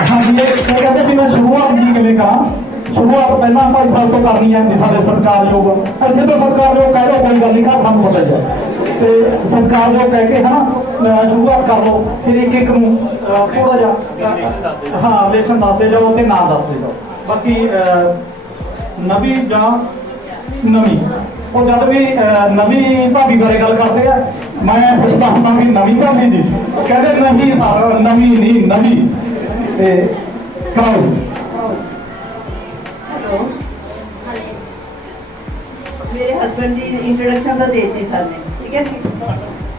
ਹਾਂਜੀ ਇਹ ਕਹਿੰਦੇ ਵੀ ਮੈਂ ਸ਼ੁਰੂਆਤ ਜੀ ਕਿਵੇਂ ਸ਼ੁਰੂਆਤ ਪਹਿਲਾਂ ਭਾਈ ਸਾਹਿਬ ਤੋਂ ਕਰਨੀ ਹੈ ਸਾਡੇ ਸਰਕਾਰਯੋਗ। ਇੱਥੇ ਤੋਂ ਸਤਿਕਾਰਯੋਗ ਕਹਿ ਲਓ, ਕੋਈ ਗੱਲ ਨਹੀਂ, ਘਰ ਸਾਨੂੰ ਪਤਾ ਹੈ ਤੇ ਸਤਿਕਾਰਯੋਗ ਕਹਿ ਕੇ ਹਨਾ ਸ਼ੁਰੂਆਤ ਕਰ ਲਓ, ਫਿਰ ਇੱਕ ਇੱਕ ਨੂੰ ਥੋੜਾ ਜਿਹਾ, ਹਾਂ ਰਿਲੇਸ਼ਨ ਦੱਸਦੇ ਜਾਓ ਤੇ ਨਾਮ ਦੱਸਦੇ ਜਾਓ। ਬਾਕੀ, ਅਹ ਨਵੀਂ ਜਾਂ ਨਵੀਂ? ਉਹ ਜਦ ਵੀ ਨਵੀਂ ਭਾਬੀ ਬਾਰੇ ਗੱਲ ਕਰਦੇ ਆ, ਮੈਂ ਪੁੱਛਦਾ ਹੁੰਦਾ ਵੀ ਨਵੀਂ ਭਾਬੀ ਜੀ, ਕਹਿੰਦੇ ਨਹੀਂ ਸਰ, ਨਵੀਂ ਨਹੀਂ, ਨਵੀਂ। ਤੇ ਕਰਾਓ। ਮੇਰੇ ਹਸਬੰਡ ਦੀ ਇੰਟਰੋਡਕਸ਼ਨ ਤਾਂ ਦੇ ਦਿੱਤੀ ਸਰ ਨੇ ਠੀਕ ਹੈ ਜੀ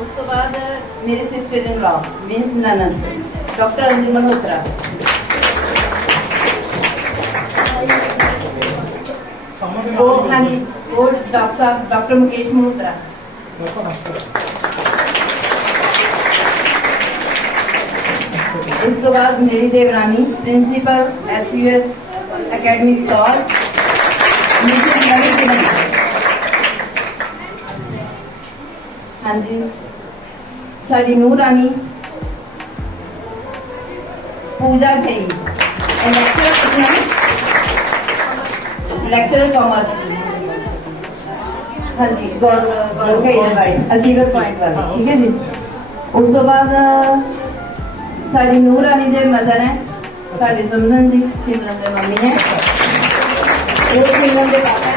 ਉਸ ਤੋਂ ਬਾਅਦ ਮੇਰੇ ਸਿਸਟਰ ਇਨ ਲਾ ਮੀਨਸ ਨਨਨ ਡਾਕਟਰ ਅੰਜੂ ਮਲਹੋਤਰਾ ਉਹ ਹਾਂਜੀ ਉਹ ਡਾਕਟਰ ਸਾਹਿਬ ਡਾਕਟਰ ਮੁਕੇਸ਼ ਮਲਹੋਤਰਾ ਇਸ ਤੋਂ ਬਾਅਦ ਮੇਰੀ ਦੇਵਰਾਨੀ ਪ੍ਰਿੰਸੀਪਲ ਐਸਯੂਐਸ ਅਕੈਡਮੀ ਸਟਾਲ ਮਿਸਿਸ ਨਵੀਂ ਹਾਂਜੀ। ਸਾਡੀ ਨੂਰ ਰਾਣੀ ਪੂਜਾ ਖੇਈ ਇਹ ਲੈਕਚਰਰ ਕਿਹਨੇ ਲੈਕਚਰਰ ਕਾਮਰਸ ਹਾਂਜੀ ਗੌਰ ਗੌਰ ਖੇਈ ਦਾ ਪੁਆਇੰਟ ਵਾਲਾ ਠੀਕ ਹੈ ਜੀ? ਉਸ ਤੋਂ ਬਾਅਦ ਸਾਡੀ ਨੂਰ ਰਾਣੀ ਦੇ ਮਦਰ ਹੈ ਸਾਡੇ ਸਮਝਨ ਜੀ ਸਿਮਰਨ ਦੇ ਮੰਮੀ ਹੈ। ਉਹ ਸਿਮਰਨ ਦੇ ਪਾਪਾ ਹੈ।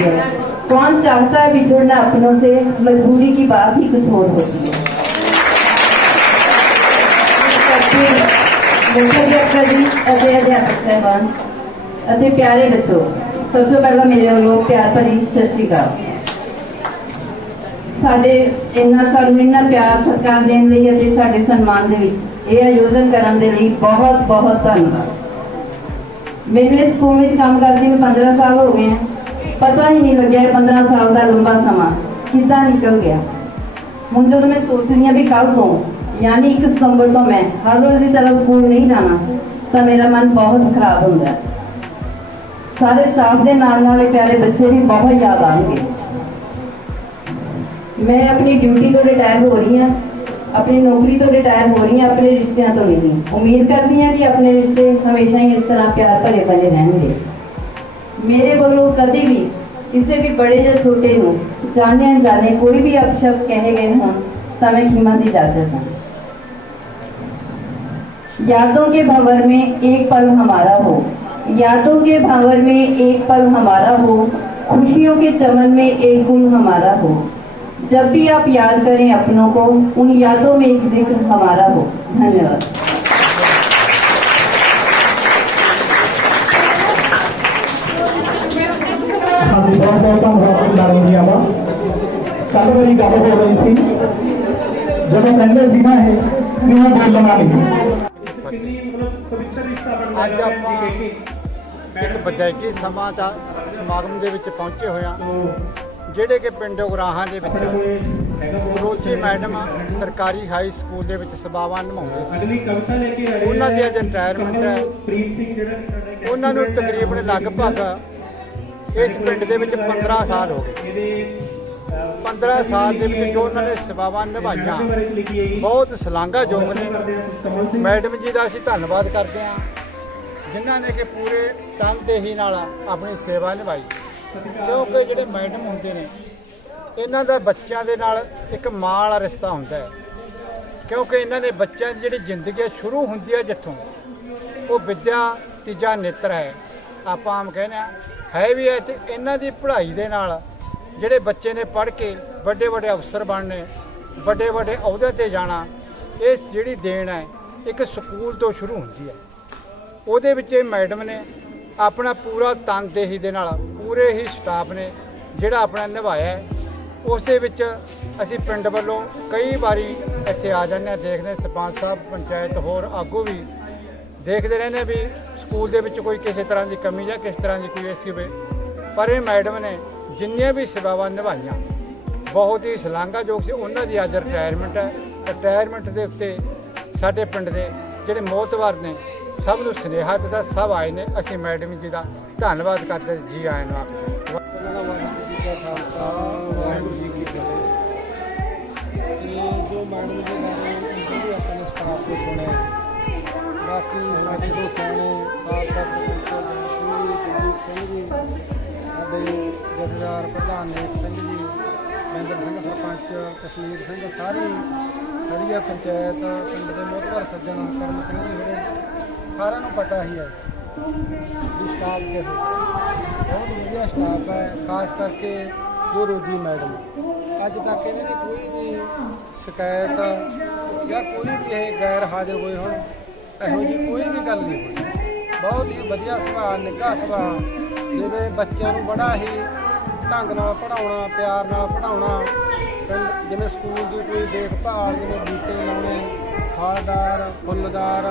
होती है कौन चाहता है बिछड़ना अपनों से मजबूरी की बात ही कुछ और होती है ਡਾਕਟਰ ਜੀ ਅਕਸਰ ਜੀ ਅਤੇ ਅਧਿਆਪਕ ਸਾਹਿਬਾਨ ਅਤੇ ਪਿਆਰੇ ਬੱਚੋ ਸਭ ਤੋਂ ਪਹਿਲਾਂ ਮੇਰੇ ਵੱਲੋਂ ਪਿਆਰ ਭਰੀ ਸਤਿ ਸ਼੍ਰੀ ਅਕਾਲ ਸਾਡੇ ਇੰਨਾ ਸਾਨੂੰ ਇੰਨਾ ਪਿਆਰ ਸਤਿਕਾਰ ਦੇਣ ਲਈ ਅਤੇ ਸਾਡੇ ਸਨਮਾਨ ਦੇ ਵਿੱਚ ਇਹ ਆਯੋਜਨ ਕਰਨ ਦੇ ਲਈ ਬਹੁਤ ਬਹੁਤ ਧੰਨਵਾਦ ਮੈਨੂੰ ਇਸ ਸਕੂਲ ਵਿੱਚ ਕੰਮ ਕਰਦੀ ਨੂੰ 15 ਸਾਲ ਹੋ ਗਏ ਹੈ ਪਤਾ ਹੀ ਨਹੀਂ ਲੱਗਿਆ ਇਹ 15 ਸਾਲ ਦਾ ਲੰਬਾ ਸਮਾਂ ਕਿੱਦਾਂ ਨਿਕਲ ਗਿਆ। ਹੁਣ ਜਦੋਂ ਮੈਂ ਸੋਚ ਰਹੀ ਹਾਂ ਵੀ ਕੱਲ ਤੋਂ, ਯਾਨੀ 1 ਸਤੰਬਰ ਤੋਂ ਮੈਂ ਹਰ ਰੋਜ਼ ਦੀ ਤਰ੍ਹਾਂ ਸਕੂਲ ਨਹੀਂ ਜਾਣਾ, ਤਾਂ ਮੇਰਾ ਮਨ ਬਹੁਤ ਖਰਾਬ ਹੁੰਦਾ ਹੈ। ਸਾਰੇ ਸਟਾਫ ਦੇ ਨਾਲ ਨਾਲ ਪਿਆਰੇ ਬੱਚੇ ਵੀ ਬਹੁਤ ਯਾਦ ਆਉਣਗੇ। ਮੈਂ ਆਪਣੀ ਡਿਊਟੀ ਤੋਂ ਰਿਟਾਇਰ ਹੋ ਰਹੀ ਹਾਂ, ਆਪਣੀ ਨੌਕਰੀ ਤੋਂ ਰਿਟਾਇਰ ਹੋ ਰਹੀ ਹਾਂ, ਆਪਣੇ ਰਿਸ਼ਤਿਆਂ ਤੋਂ ਨਹੀਂ। ਉਮੀਦ ਕਰਦੀ ਹਾਂ ਕਿ ਆਪਣੇ ਰਿਸ਼ਤੇ ਹਮੇਸ਼ਾ ਹੀ ਇਸ ਤਰ੍ਹਾਂ ਪਿਆਰ ਭਰੇ ਬਣੇ ਰਹਿਣਗੇ। मेरे बोलो कभी भी, किसी भी बड़े या छोटे हों जाने अनजाने कोई भी अपशब्द कहे गए हों, समय मैं दी जाते हैं। यादों के भंवर में एक पल हमारा हो, यादों के भंवर में एक पल हमारा हो, खुशियों के चमन में एक गुण हमारा हो। जब भी आप याद करें अपनों को, उन यादों में एक ज़िक्र हमारा हो। धन्यवाद। ਕੱਲ ਮੇਰੀ ਗੱਲ ਹੋ ਰਹੀ ਸੀ। ਜਦੋਂ ਕਹਿੰਦੇ ਸੀ ਨਾ ਇਹ ਕਿ ਮੈਂ ਬੋਲਣਾ ਨਹੀਂ। ਅੱਜ ਆਪਾਂ ਇੱਕ ਵਿਦਾਇਗੀ ਸਮਾਚਾਰ ਸਮਾਗਮ ਦੇ ਵਿੱਚ ਪਹੁੰਚੇ ਹੋਇਆ ਜਿਹੜੇ ਕਿ ਪਿੰਡ ਉਗਰਾਹਾਂ ਦੇ ਵਿੱਚ ਰੋਜੀ ਮੈਡਮ ਸਰਕਾਰੀ ਹਾਈ ਸਕੂਲ ਦੇ ਵਿੱਚ ਸੇਵਾਵਾਂ ਨਿਭਾਉਂਦੇ ਸੀ। ਅਗਲੀ ਕਵਿਤਾ ਲੈ ਕੇ ਆਏ ਉਹਨਾਂ ਦੀ ਅੱਜ ਰਿਟਾਇਰਮੈਂਟ ਹੈ। ਪ੍ਰੀਤ ਸਿੰਘ ਜਿਹੜਾ ਉਹਨਾਂ ਨੂੰ ਤਕਰੀਬਨ ਲਗਭਗ ਇਸ ਪਿੰਡ ਦੇ ਵਿੱਚ 15 ਸਾਲ ਹੋ ਗਏ। ਇਹਦੇ 15 ਸਾਲ ਦੇ ਵਿੱਚ ਜੋ ਉਹਨਾਂ ਨੇ ਸੇਵਾਵਾਂ ਨਿਭਾਈਆਂ, ਬਹੁਤ ਸ਼ਲਾਘਾਯੋਗ ਨੇ ਮੈਡਮ ਜੀ ਦਾ ਅਸੀਂ ਧੰਨਵਾਦ ਕਰਦੇ ਹਾਂ, ਜਿਨ੍ਹਾਂ ਨੇ ਕਿ ਪੂਰੇ ਤਨਦੇਹੀ ਨਾਲ ਆਪਣੀ ਸੇਵਾ ਨਿਭਾਈ। ਕਿਉਂਕਿ ਜਿਹੜੇ ਮੈਡਮ ਹੁੰਦੇ ਨੇ, ਇਹਨਾਂ ਦਾ ਬੱਚਿਆਂ ਦੇ ਨਾਲ ਇੱਕ ਮਾਂ ਵਾਲਾ ਰਿਸ਼ਤਾ ਹੁੰਦਾ ਹੈ। ਕਿਉਂਕਿ ਇਹਨਾਂ ਦੇ ਬੱਚਿਆਂ ਦੀ ਜਿਹੜੀ ਜ਼ਿੰਦਗੀ ਹੈ, ਸ਼ੁਰੂ ਹੁੰਦੀ ਹੈ ਜਿੱਥੋਂ, ਉਹ ਵਿਦਿਆ ਤੀਜਾ ਨੇਤਰ ਹੈ। ਆਪਾਂ ਆਮ ਕਹਿੰਦੇ ਆ ਹੈ ਵੀ ਹੈ ਤੇ ਇਹਨਾਂ ਦੀ ਪੜ੍ਹਾਈ ਦੇ ਨਾਲ ਜਿਹੜੇ ਬੱਚੇ ਨੇ ਪੜ੍ਹ ਕੇ ਵੱਡੇ ਵੱਡੇ ਅਫਸਰ ਬਣਨੇ, ਵੱਡੇ ਵੱਡੇ ਅਹੁਦੇ ਤੇ ਜਾਣਾ, ਇਹ ਜਿਹੜੀ ਦੇਣ ਹੈ, ਇੱਕ ਸਕੂਲ ਤੋਂ ਸ਼ੁਰੂ ਹੁੰਦੀ ਹੈ। ਉਹਦੇ ਵਿੱਚ ਇਹ ਮੈਡਮ ਨੇ ਆਪਣਾ ਪੂਰਾ ਤਨਦੇਹੀ ਦੇ ਨਾਲ, ਪੂਰੇ ਹੀ ਸਟਾਫ ਨੇ ਜਿਹੜਾ ਆਪਣਾ ਨਿਭਾਇਆ ਹੈ। ਉਸ ਦੇ ਵਿੱਚ ਅਸੀਂ ਪਿੰਡ ਵੱਲੋਂ ਕਈ ਵਾਰੀ ਇੱਥੇ ਆ ਜਾਂਦੇ ਹਾਂ, ਦੇਖਦੇ ਹਾਂ, ਸਰਪੰਚ ਸਾਹਿਬ, ਪੰਚਾਇਤ ਹੋਰ ਆਗੂ ਵੀ ਦੇਖਦੇ ਰਹਿੰਦੇ ਹਾਂ ਵੀ ਸਕੂਲ ਦੇ ਵਿੱਚ ਕੋਈ ਕਿਸੇ ਤਰ੍ਹਾਂ ਦੀ ਕਮੀ ਜਾਂ ਕਿਸ ਤਰ੍ਹਾਂ ਦੀ ਕੋਈ ਐਸੀ ਹੋਵੇ। ਪਰ ਇਹ ਮੈਡਮ ਨੇ ਜਿੰਨੀਆਂ ਵੀ ਸੇਵਾਵਾਂ ਨਿਭਾਈਆਂ, ਬਹੁਤ ਹੀ ਸ਼ਲਾਘਾਯੋਗ ਸੀ। ਉਹਨਾਂ ਦੀ ਅੱਜ ਰਿਟਾਇਰਮੈਂਟ ਹੈ। ਰਿਟਾਇਰਮੈਂਟ ਦੇ ਉੱਤੇ ਸਾਡੇ ਪਿੰਡ ਦੇ ਜਿਹੜੇ ਮੋਹਤਵਾਰ ਨੇ, ਸਭ ਨੂੰ ਸੁਨੇਹਾ ਦਿੱਤਾ, ਸਭ ਆਏ ਨੇ। ਅਸੀਂ ਮੈਡਮ ਜੀ ਦਾ ਧੰਨਵਾਦ ਕਰਦੇ, ਜੀ ਆਇਆਂ ਨੂੰ ਵਾਹਿਗੁਰੂ ਜੀ ਵਾਹਿਗੁਰੂ ਕੀ ਫਤਿਹ ਜੋ ਮੈਡਮ ਜੀ ਬਾਰੇ ਇੰਟਰਵਿਊ ਸਟਾਫ ਤੋਂ ਸੁਣਿਆ ਬਾਕੀ ਸਾਡੇ ਦੋ ਸਿਆਣੇ ਸਾਬਕਾ ਸਰਪੰਚ ਸਿੰਘ ਜੀ ਸਾਡੇ ਜਥੇਦਾਰ ਪ੍ਰਧਾਨ ਨੇਕ ਸਿੰਘ ਜੀ, ਮਹਿੰਦਰ ਸਿੰਘ ਸਰਪੰਚ, ਕਸ਼ਮੀਰ ਸਿੰਘ, ਸਾਰੀ ਵਧੀਆ ਪੰਚਾਇਤ, ਪਿੰਡ ਦੇ ਮੋਹਤਵਰ ਸੱਜਣ, ਕਰਮ ਸਿੰਘ ਜੀ ਹੋਰੇ, ਸਾਰਿਆਂ ਨੂੰ ਪਤਾ ਹੀ ਹੈ ਵੀ ਸਟਾਫ ਕਿਹੋ ਬਹੁਤ ਵਧੀਆ ਸਟਾਫ ਹੈ, ਖਾਸ ਕਰਕੇ ਜੋ ਰੋਜੀ ਮੈਡਮ। ਅੱਜ ਤੱਕ ਇਹਨਾਂ ਦੀ ਕੋਈ ਵੀ ਸ਼ਿਕਾਇਤ ਜਾਂ ਕੋਈ ਵੀ ਇਹ ਗੈਰ ਹਾਜ਼ਰ ਹੋਏ ਹੋਣ, ਇਹੋ ਜਿਹੀ ਕੋਈ ਵੀ ਗੱਲ ਨਹੀਂ ਹੋਈ। ਬਹੁਤ ਹੀ ਵਧੀਆ ਸੁਭਾਅ, ਨਿੱਘਾ ਸੁਭਾਅ ਜਿਵੇਂ ਬੱਚਿਆਂ ਨੂੰ ਬੜਾ ਹੀ ਢੰਗ ਨਾਲ ਪੜਾਉਣਾ ਪਿਆਰ ਨਾਲ ਪੜਾਉਣਾ ਪਿੰਡ ਜਿਵੇਂ ਸਕੂਲ ਦੀ ਕੋਈ ਦੇਖਭਾਲ, ਜਿਵੇਂ ਬੂਟੇ ਲਾਉਣੇ, ਫਲਦਾਰ, ਫੁੱਲਦਾਰ,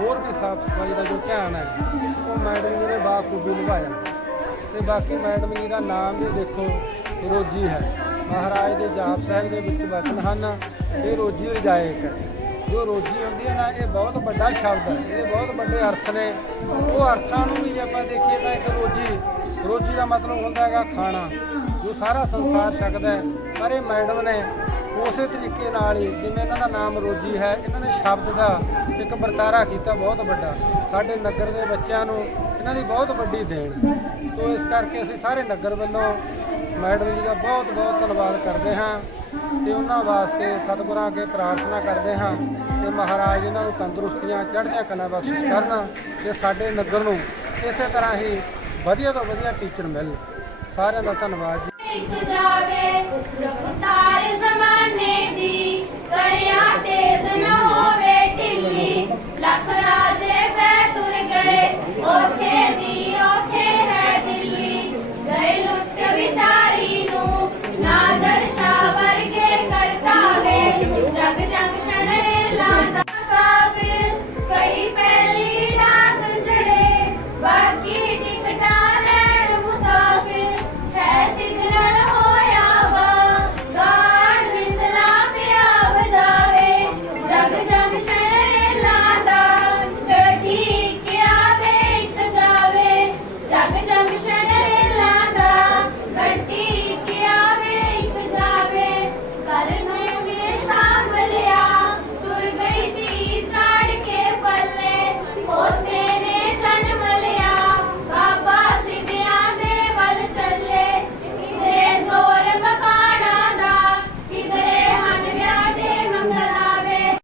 ਹੋਰ ਵੀ ਸਾਫ਼ ਸਫ਼ਾਈ ਦਾ ਜੋ ਧਿਆਨ ਹੈ, ਉਹ ਮੈਡਮ ਜੀ ਨੇ ਬਾਖੂਬੀ ਨਿਭਾਇਆ। ਤੇ ਬਾਕੀ ਮੈਡਮ ਜੀ ਦਾ ਨਾਮ ਵੀ ਦੇਖੋ, ਰੋਜੀ ਹੈ। ਮਹਾਰਾਜ ਦੇ ਜਾਪ ਸਾਹਿਬ ਦੇ ਵਿੱਚ ਵਚਨ ਹਨ, ਇਹ ਰੋਜੀ ਰਜਾਇਕ ਹੈ। ਜੋ ਰੋਜੀ ਹੁੰਦੀ ਹੈ ਨਾ, ਇਹ ਬਹੁਤ ਵੱਡਾ ਸ਼ਬਦ ਹੈ। ਇਹਦੇ ਬਹੁਤ ਵੱਡੇ ਅਰਥ ਨੇ। ਉਹ ਅਰਥਾਂ ਨੂੰ ਵੀ ਜੇ ਆਪਾਂ ਦੇਖੀਏ ਤਾਂ ਇੱਕ ਰੋਜੀ ਰੋਜੀ ਦਾ ਮਤਲਬ ਹੁੰਦਾ ਹੈਗਾ ਖਾਣਾ, ਜੋ ਸਾਰਾ ਸੰਸਾਰ ਛਕਦਾ ਹੈ। ਪਰ ਇਹ ਮੈਡਮ ਨੇ ਉਸੇ ਤਰੀਕੇ ਨਾਲ ਹੀ, ਜਿਵੇਂ ਇਹਨਾਂ ਦਾ ਨਾਮ ਰੋਜੀ ਹੈ, ਇਹਨਾਂ ਨੇ ਸ਼ਬਦ ਦਾ ਇੱਕ ਵਰਤਾਰਾ ਕੀਤਾ ਬਹੁਤ ਵੱਡਾ। ਸਾਡੇ ਨਗਰ ਦੇ ਬੱਚਿਆਂ ਨੂੰ ਇਹਨਾਂ ਦੀ ਬਹੁਤ ਵੱਡੀ ਦੇਣ। ਹੈ। ਇਸ ਕਰਕੇ ਅਸੀਂ ਸਾਰੇ ਨਗਰ ਵੱਲੋਂ ਮੈਡਮ ਜੀ ਦਾ ਬਹੁਤ ਬਹੁਤ ਧੰਨਵਾਦ ਕਰਦੇ ਹਾਂ ਤੇ ਉਹਨਾਂ ਵਾਸਤੇ ਸਤਿਗੁਰਾਂ ਅੱਗੇ ਪ੍ਰਾਰਥਨਾ ਕਰਦੇ ਹਾਂ ਕਿ ਮਹਾਰਾਜ ਇਹਨਾਂ ਨੂੰ ਤੰਦਰੁਸਤੀਆਂ ਚੜ੍ਹਦੀਆਂ ਕਲਾ ਬਖਸ਼ਿਸ਼ ਕਰਨ ਤੇ ਸਾਡੇ ਨਗਰ ਨੂੰ ਇਸੇ ਤਰ੍ਹਾਂ ਹੀ ਵਧੀਆ ਤੋਂ ਵਧੀਆ ਟੀਚਰ ਮਿਲਣ ਸਾਰਿਆਂ ਦਾ ਧੰਨਵਾਦ ਜੀ।